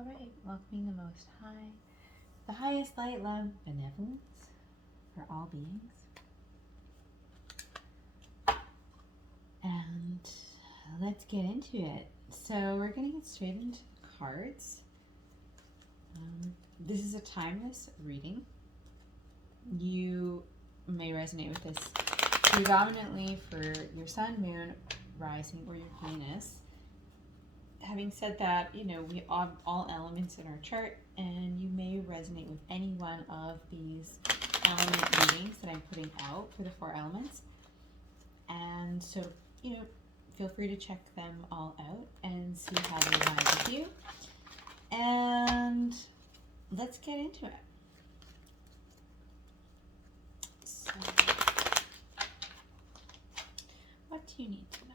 All right, welcoming the Most High, the highest light, love, benevolence for all beings. And let's get into it. So we're going to get straight into the cards. This is a timeless reading. You may resonate with this predominantly for your sun, moon, rising, or your Venus. Having said that, you know, we have all elements in our chart, and you may resonate with any one of these element readings that I'm putting out for the 4 elements. And so, you know, feel free to check them all out and see how they vibe with you. And let's get into it. So, what do you need to know?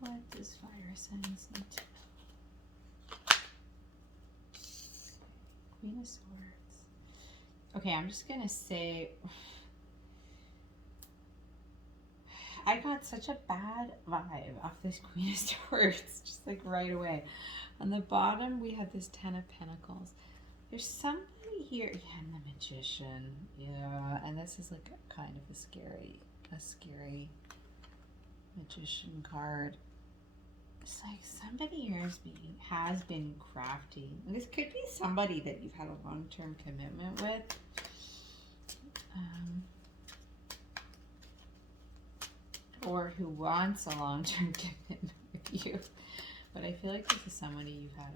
What does fire signs need to know? Queen of Swords. Okay, I'm just gonna say, I got such a bad vibe off this Queen of Swords, just like right away. On the bottom, we have this 10 of Pentacles. There's somebody here, yeah, and the Magician, yeah, and this is like a kind of a scary Magician card. It's like somebody here has been crafty. And this could be somebody that you've had a long-term commitment with. Or who wants a long-term commitment with you. But I feel like this is somebody you've had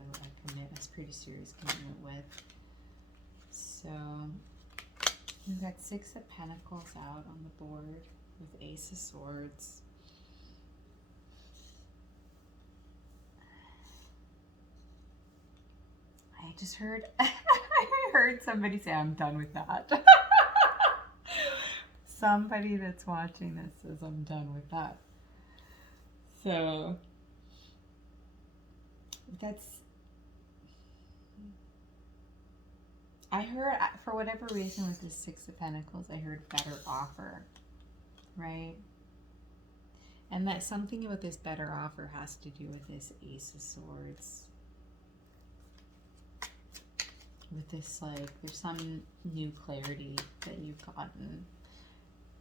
a pretty serious commitment with. So we've got 6 of Pentacles out on the board with Ace of Swords. I just heard, I heard somebody say, I'm done with that. Somebody that's watching this says, I'm done with that. So I heard, for whatever reason with this 6 of Pentacles, I heard better offer, right? And that something about this better offer has to do with this Ace of Swords. With this, like, there's some new clarity that you've gotten.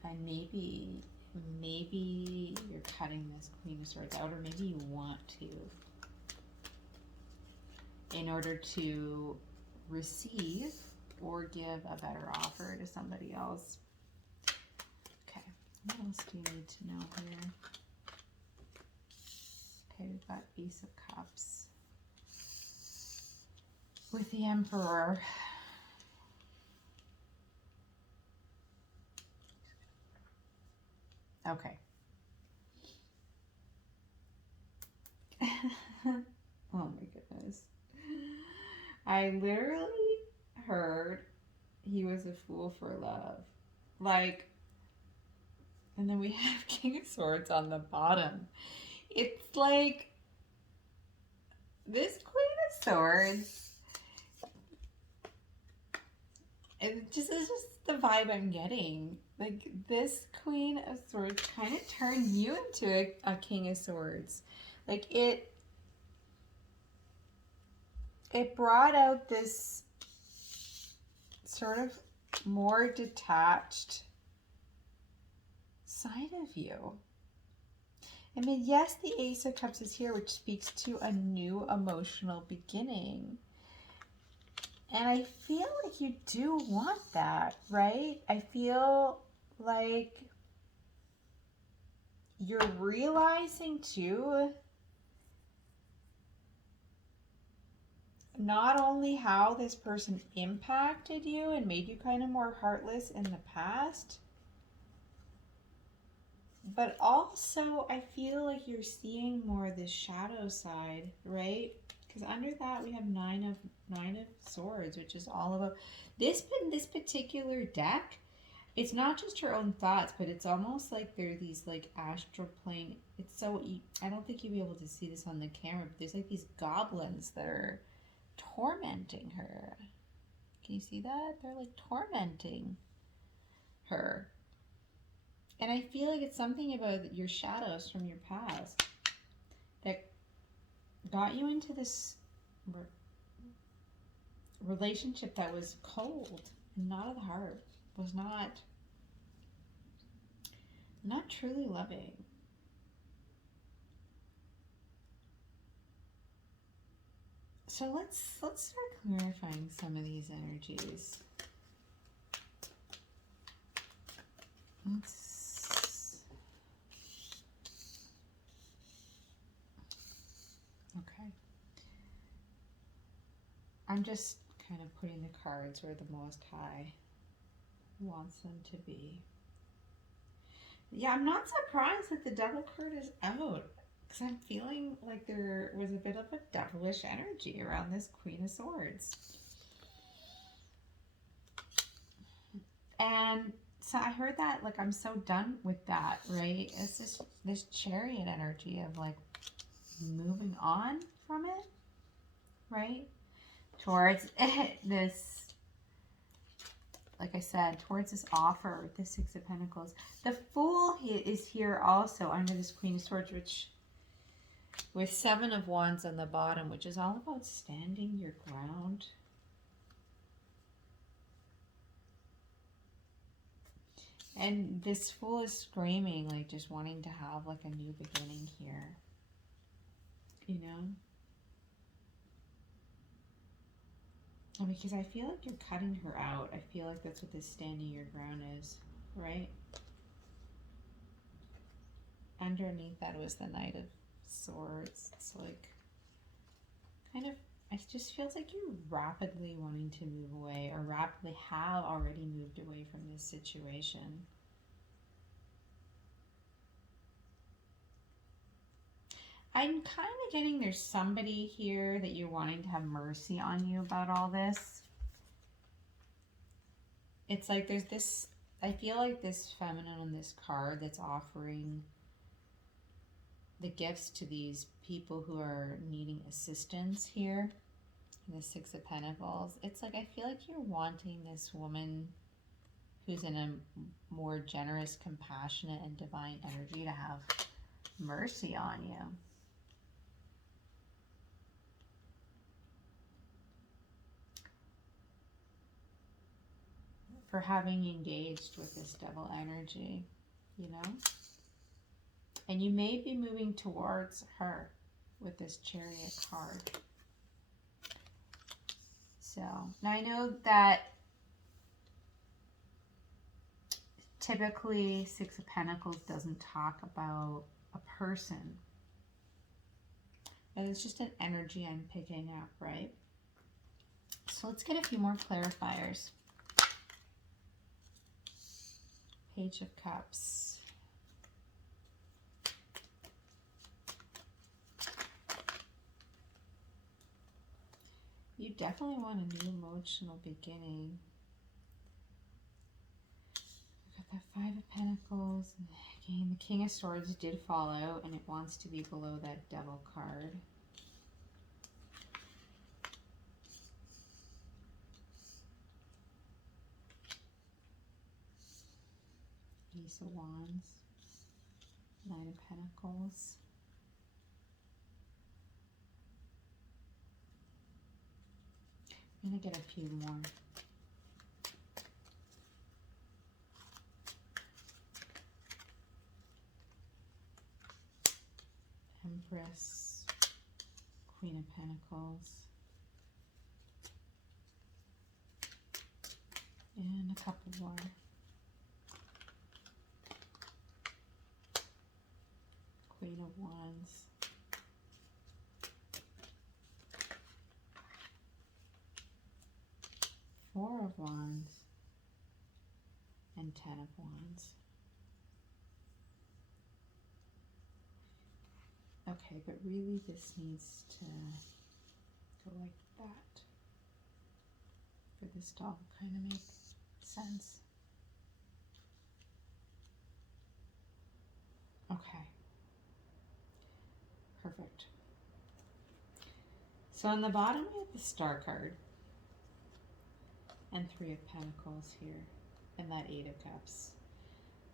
And maybe you're cutting this Queen of Swords out, or maybe you want to, in order to receive or give a better offer to somebody else. Okay, what else do you need to know here? Okay, we've got Ace of Cups with the Emperor. Okay. Oh my goodness. I literally heard he was a fool for love. Like, and then we have King of Swords on the bottom. It's like, this Queen of Swords, it just is just the vibe I'm getting. Like, this Queen of Swords kind of turned you into a King of Swords. Like, it brought out this sort of more detached side of you. I mean, yes, the Ace of Cups is here, which speaks to a new emotional beginning. And I feel like you do want that, right? I feel like you're realizing too, not only how this person impacted you and made you kind of more heartless in the past, but also I feel like you're seeing more of this shadow side, right? Because under that we have nine of Swords, which is all about this particular deck. It's not just your own thoughts, but it's almost like there are these like astral plane. It's so, I don't think you'll be able to see this on the camera, but there's like these goblins that are tormenting her. Can you see that? They're like tormenting her. And I feel like it's something about your shadows from your past that got you into this relationship that was cold and not of the heart, was not truly loving. So let's start clarifying some of these energies. Okay. I'm just kind of putting the cards where the Most High wants them to be. Yeah, I'm not surprised that the Devil card is out, because I'm feeling like there was a bit of a devilish energy around this Queen of Swords. And so I heard that, like, I'm so done with that, right? It's this Chariot energy of, like, moving on from it, right? Towards this, like I said, towards this offer with the Six of Pentacles. The Fool is here also under this Queen of Swords, which with Seven of Wands on the bottom, which is all about standing your ground. And this Fool is screaming, like, just wanting to have, like, a new beginning here. You know? Because I feel like you're cutting her out. I feel like that's what this standing your ground is, right? Underneath that was the Knight of Swords. It's like, kind of, it just feels like you're rapidly wanting to move away, or rapidly have already moved away from this situation. I'm kind of getting there's somebody here that you're wanting to have mercy on you about all this. It's like there's this, I feel like this feminine on this card that's offering the gifts to these people who are needing assistance here. The Six of Pentacles. It's like I feel like you're wanting this woman who's in a more generous, compassionate, and divine energy to have mercy on you. For having engaged with this devil energy, you know? And you may be moving towards her with this Chariot card. So, now I know that typically Six of Pentacles doesn't talk about a person. And it's just an energy I'm picking up, right? So let's get a few more clarifiers. Page of Cups. You definitely want a new emotional beginning. We've got that Five of Pentacles. And again, the King of Swords did fall out, and it wants to be below that Devil card. Ace of Wands. Nine of Pentacles. I'm going to get a few more. Empress. Queen of Pentacles. And a couple more. Queen of Wands. Four of Wands. And Ten of Wands. Okay, but really this needs to go like that for this to all kind of make sense. Okay. Perfect. So on the bottom we have the Star card and Three of Pentacles here and that Eight of Cups.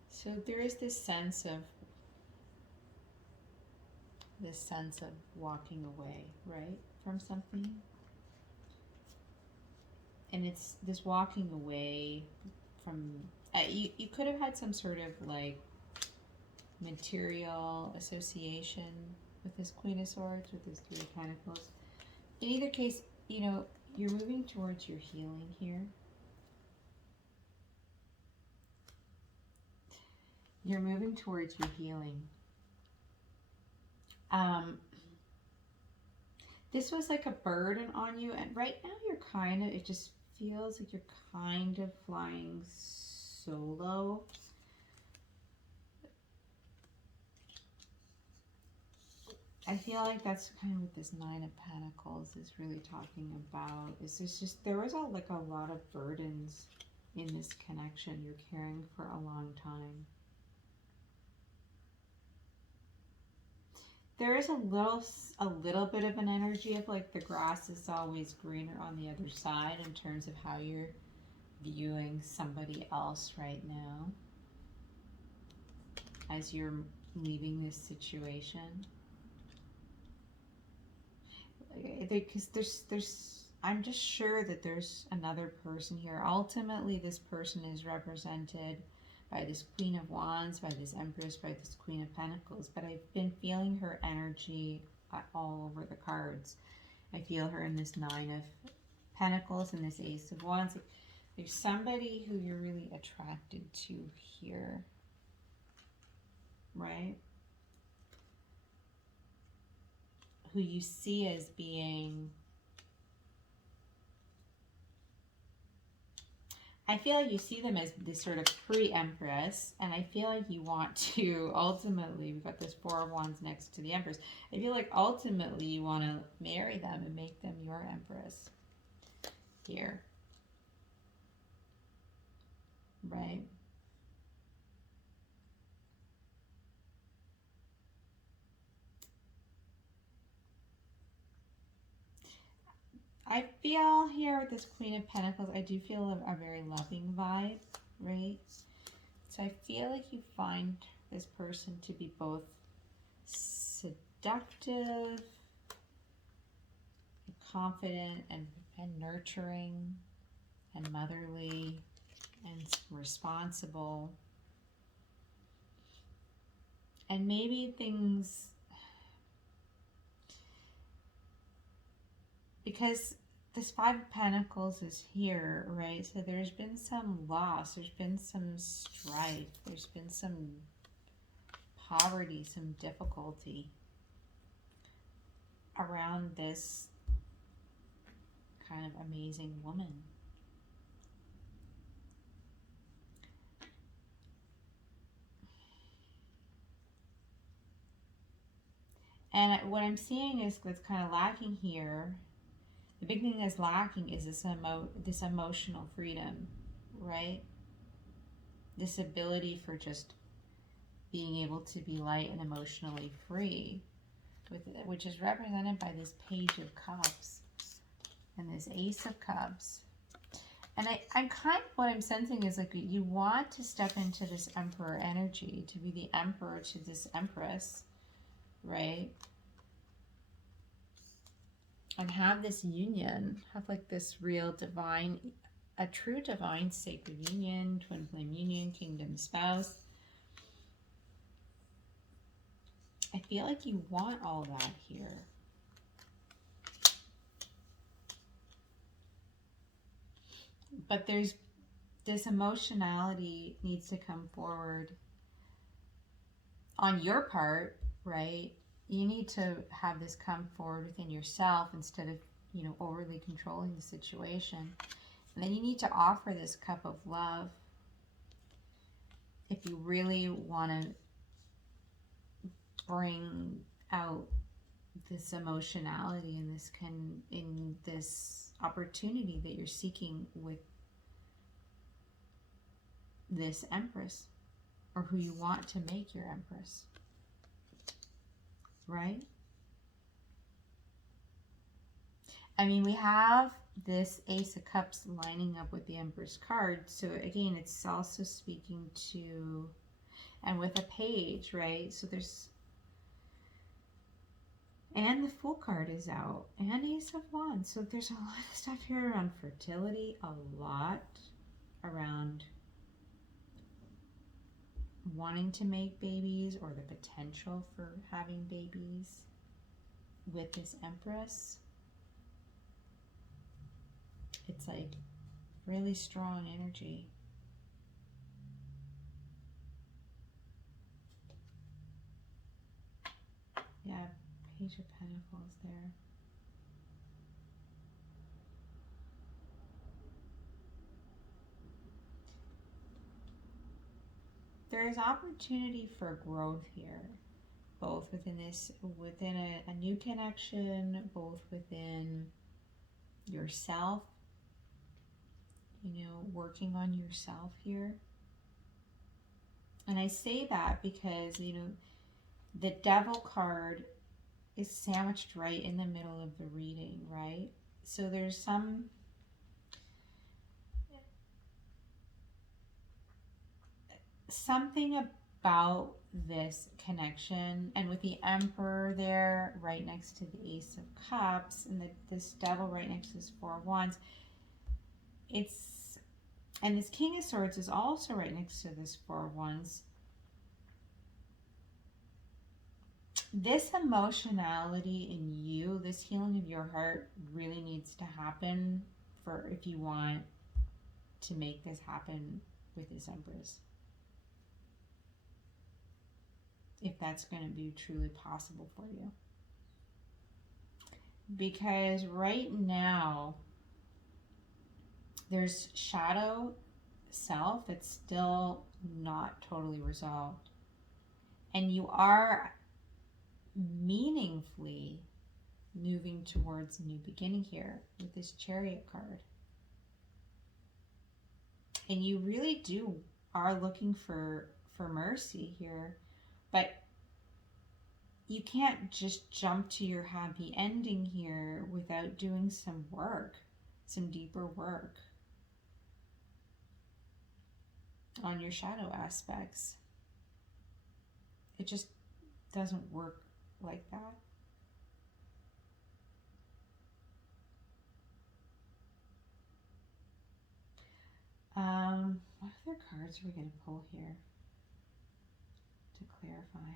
So there is this sense of this sense of walking away, right, from something. And it's this walking away from, you could have had some sort of like material association with this Queen of Swords, with this Three of Pentacles. In either case, you know, you're moving towards your healing here. You're moving towards your healing. This was like a burden on you, and right now you're kind of, it just feels like you're kind of flying solo. I feel like that's kind of what this Nine of Pentacles is really talking about. Is this just, there was a lot of burdens in this connection you're carrying for a long time. There is a little bit of an energy of like the grass is always greener on the other side in terms of how you're viewing somebody else right now as you're leaving this situation. Because I'm just sure that there's another person here. Ultimately, this person is represented by this Queen of Wands, by this Empress, by this Queen of Pentacles. But I've been feeling her energy all over the cards. I feel her in this Nine of Pentacles and this Ace of Wands. There's somebody who you're really attracted to here, right? Who you see as being, I feel like you see them as this sort of pre-Empress, and I feel like you want to ultimately, we've got this Four of Wands next to the Empress, I feel like ultimately you want to marry them and make them your Empress here, right? I feel here with this Queen of Pentacles, I do feel a very loving vibe, right? So I feel like you find this person to be both seductive, and confident, and nurturing, and motherly, and responsible. And maybe things, because this Five of Pentacles is here, right? So there's been some loss, there's been some strife, there's been some poverty, some difficulty around this kind of amazing woman. And what I'm seeing is what's kind of lacking here. The big thing that's lacking is this emotional freedom, right? This ability for just being able to be light and emotionally free, which is represented by this Page of Cups and this Ace of Cups. And I'm kind of, what I'm sensing is like you want to step into this Emperor energy, to be the Emperor to this Empress, right? And have this union, have like this real divine, a true divine sacred union, twin flame union, kingdom spouse. I feel like you want all that here. But there's this emotionality needs to come forward on your part, right? You need to have this come forward within yourself instead of, you know, overly controlling the situation. And then you need to offer this cup of love if you really want to bring out this emotionality and this opportunity that you're seeking with this Empress, or who you want to make your Empress, right? I mean, we have this Ace of Cups lining up with the Empress card, so again, it's also speaking to, and with a page, right? So there's And the Fool card is out. And Ace of Wands. So there's a lot of stuff here around fertility. A lot around wanting to make babies or the potential for having babies with this Empress. It's like really strong energy. Yeah, Page of Pentacles there. There is opportunity for growth here, both within a new connection, both within yourself, working on yourself here. And I say that because, the Devil card is sandwiched right in the middle of the reading, right? So there's something about this connection, and with the Emperor there right next to the Ace of Cups and this Devil right next to this Four of Wands, and this King of Swords is also right next to this Four of Wands. This emotionality in you, this healing of your heart really needs to happen if you want to make this happen with this Empress. If that's going to be truly possible for you. Because right now, there's shadow self that's still not totally resolved. And you are meaningfully moving towards a new beginning here with this Chariot card. And you really are looking for mercy here, but you can't just jump to your happy ending here without doing some work, some deeper work on your shadow aspects. It just doesn't work like that. What other cards are we going to pull here to clarify?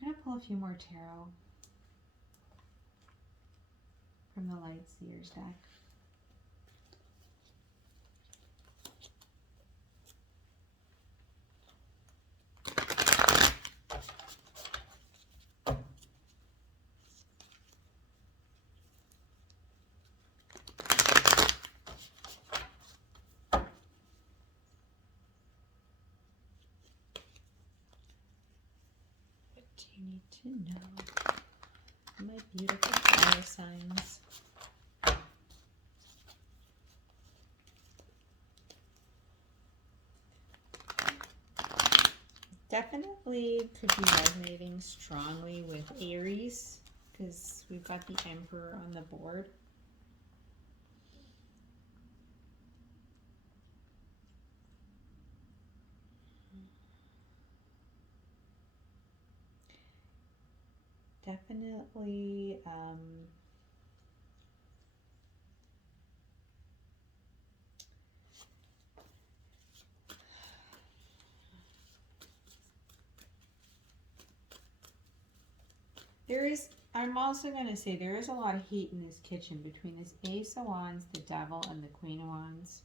We're going to pull a few more tarot from the Light Seers deck. You need to know, my beautiful fire signs. Definitely could be resonating strongly with Aries because we've got the Emperor on the board. Definitely I'm also going to say there is a lot of heat in this kitchen between this Ace of Wands, the Devil, and the Queen of Wands.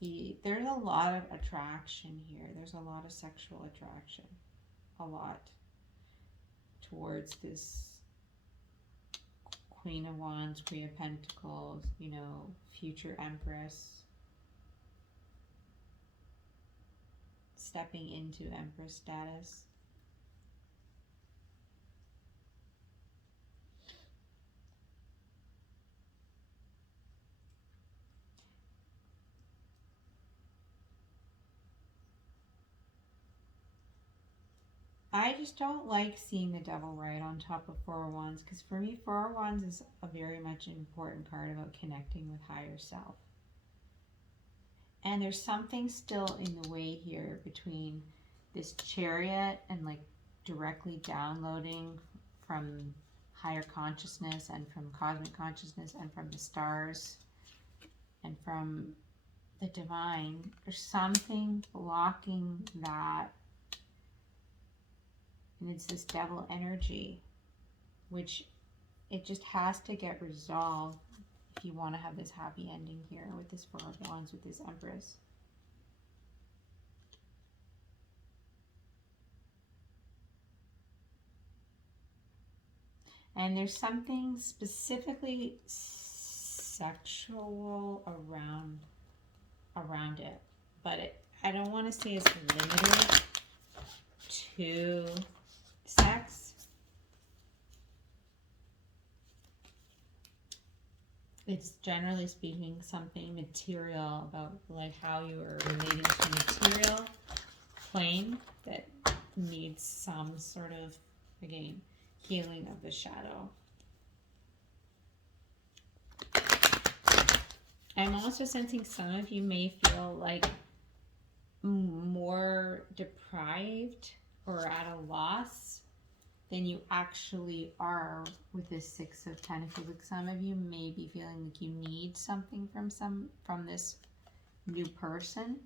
There's a lot of attraction here. There's a lot of sexual attraction. A lot towards this Queen of Wands, Queen of Pentacles, future Empress. Stepping into Empress status. I just don't like seeing the Devil right on top of Four of Wands, because for me, Four of Wands is a very much important card about connecting with higher self. And there's something still in the way here between this Chariot and like directly downloading from higher consciousness and from cosmic consciousness and from the stars and from the divine. There's something blocking that. And it's this devil energy, which it just has to get resolved if you want to have this happy ending here with this Four of Wands, with this Empress. And there's something specifically sexual around it, but I don't want to say it's limited to sex. It's generally speaking something material about like how you are relating to material plane that needs some sort of, again, healing of the shadow. I'm also sensing some of you may feel like more deprived or at a loss than you actually are with this Six of Pentacles. Like some of you may be feeling like you need something from this new person.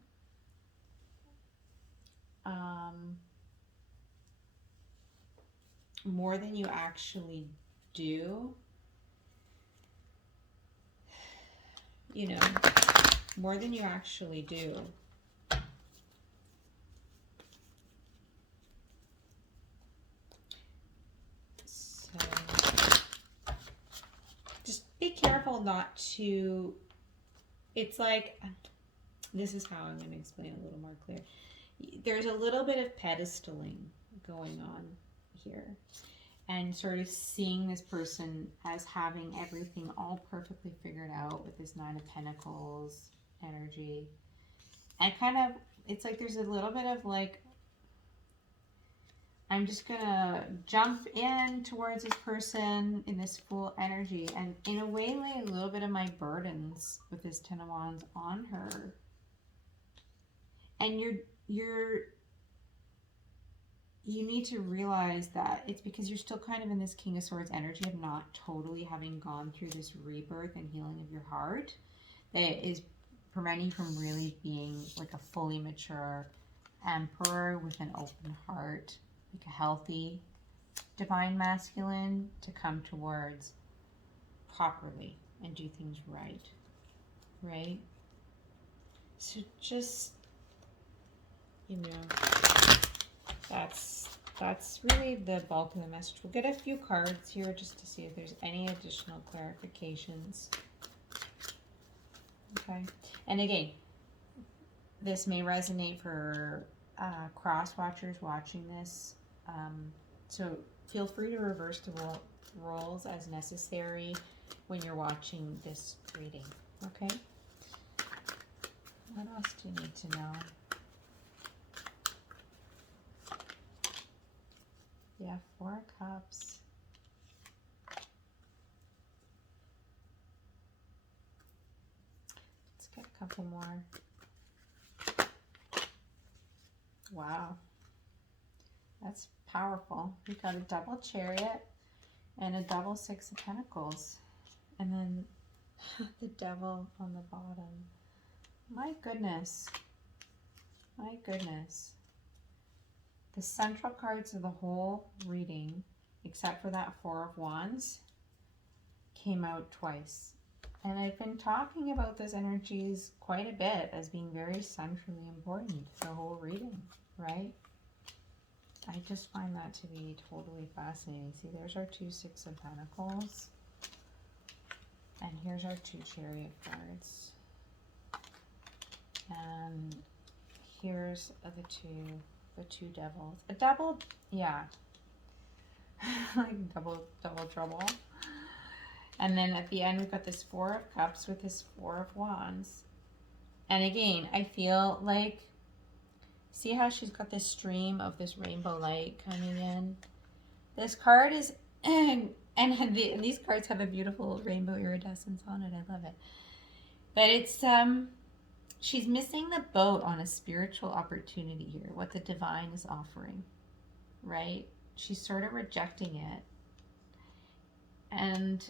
More than you actually do. You know, more than you actually do. So just be careful not to, it's like, this is how I'm going to explain a little more clear. There's a little bit of pedestaling going on here, and sort of seeing this person as having everything all perfectly figured out with this Nine of Pentacles energy. And kind of, it's like there's a little bit of like, I'm just gonna jump in towards this person in this full energy, and in a way lay a little bit of my burdens with this Ten of Wands on her. And you need to realize that it's because you're still kind of in this King of Swords energy of not totally having gone through this rebirth and healing of your heart that is preventing you from really being like a fully mature emperor with an open heart, like a healthy divine masculine to come towards properly and do things right? So just, you know, that's really the bulk of the message. We'll get a few cards here just to see if there's any additional clarifications. Okay. And again, this may resonate for cross watchers watching this. So feel free to reverse the roles as necessary when you're watching this reading. Okay. What else do you need to know? Yeah, Four of Cups. Let's get a couple more. Wow. That's powerful. We got a double Chariot and a double Six of Pentacles. And then the Devil on the bottom. My goodness. My goodness. The central cards of the whole reading, except for that Four of Wands, came out twice. And I've been talking about those energies quite a bit as being very centrally important to the whole reading, right? I just find that to be totally fascinating. See, there's our two Six of Pentacles. And here's our two Chariot cards. And here's the two devils. A double, yeah. Like double trouble. And then at the end, we've got this Four of Cups with this Four of Wands. And again, I feel like, see how she's got this stream of this rainbow light coming in? This card is, and these cards have a beautiful rainbow iridescence on it. I love it. But it's, she's missing the boat on a spiritual opportunity here, what the divine is offering, right? She's sort of rejecting it. And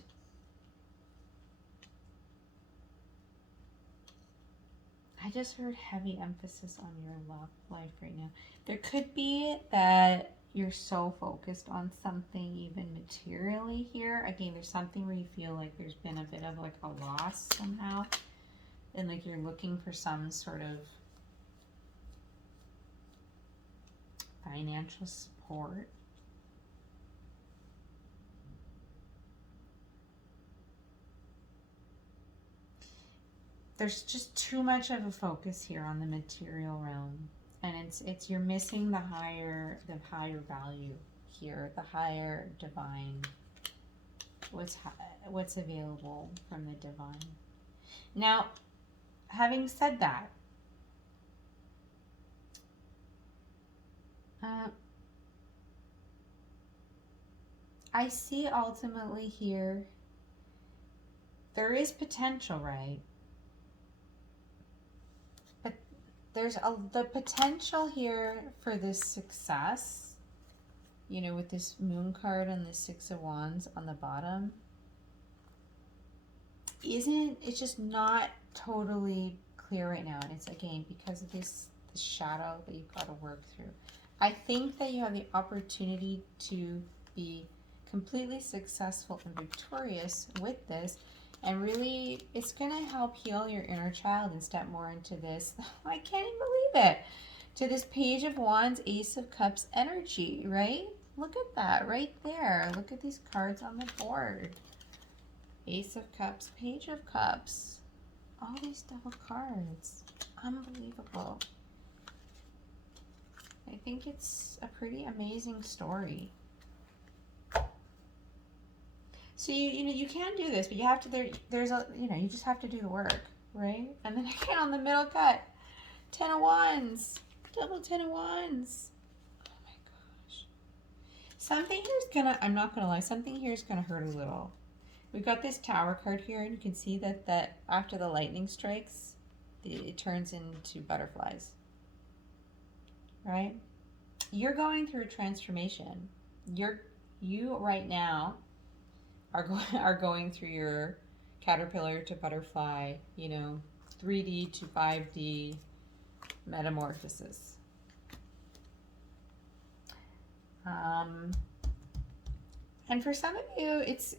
I just heard heavy emphasis on your love life right now. There could be that you're so focused on something even materially here. Again, there's something where you feel like there's been a bit of like a loss somehow. And like you're looking for some sort of financial support. There's just too much of a focus here on the material realm, and it's you're missing the higher value here, the higher divine, what's available from the divine. Now, having said that, I see ultimately here there is potential, right? There's the potential here for this success, you know, with this moon card and the 6 of Wands on the bottom. It's just not totally clear right now. And it's, again, because of this shadow that you've got to work through. I think that you have the opportunity to be completely successful and victorious with this. And really, it's going to help heal your inner child and step more into this. I can't even believe it. To this Page of Wands, Ace of Cups energy, right? Look at that right there. Look at these cards on the board. Ace of Cups, Page of Cups. All these double cards. Unbelievable. I think it's a pretty amazing story. So you can do this, but you have to, there's a, you just have to do the work, right? And then again on the middle cut, 10 of Wands, double 10 of Wands. Oh my gosh. Something here is gonna, I'm not gonna lie, something here is gonna hurt a little. We've got this Tower card here, and you can see that after the lightning strikes, it turns into butterflies, right? You're going through a transformation. You right now are going through your caterpillar to butterfly, 3D to 5D metamorphosis. And for some of you, it's,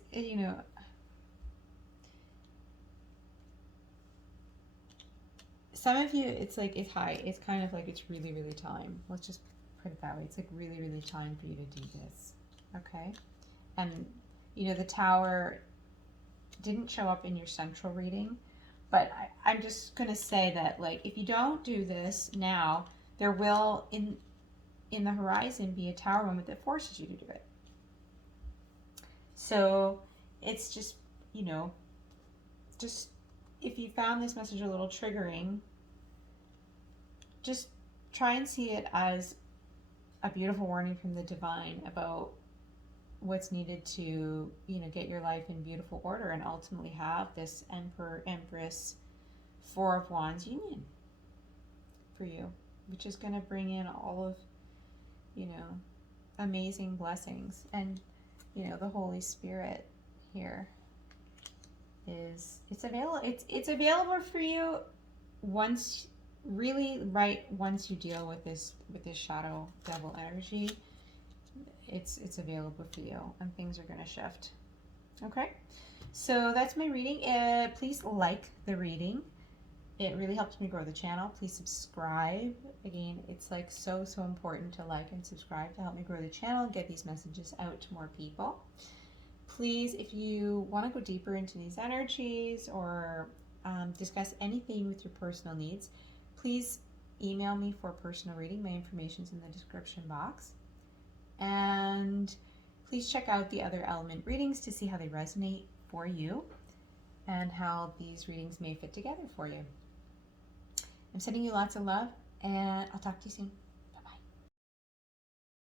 some of you, it's like, it's high. It's kind of like it's really, really time. Let's just put it that way. It's like really, really time for you to do this. Okay? And the Tower didn't show up in your central reading, but I'm just going to say that, like, if you don't do this now, there will, in the horizon, be a Tower moment that forces you to do it. So it's just, just if you found this message a little triggering, just try and see it as a beautiful warning from the divine about what's needed to, get your life in beautiful order and ultimately have this Emperor, Empress, 4 of Wands union for you, which is going to bring in all of, amazing blessings. And, the Holy Spirit here is, it's available for you once you deal with this shadow devil energy. It's available for you, and things are going to shift. Okay, so that's my reading. Please like the reading. It really helps me grow the channel. Please subscribe. Again, it's like so important to like and subscribe to help me grow the channel, get these messages out to more people. Please, if you want to go deeper into these energies or discuss anything with your personal needs, please email me for a personal reading. My information's in the description box. And please check out the other element readings to see how they resonate for you and how these readings may fit together for you. I'm sending you lots of love, and I'll talk to you soon.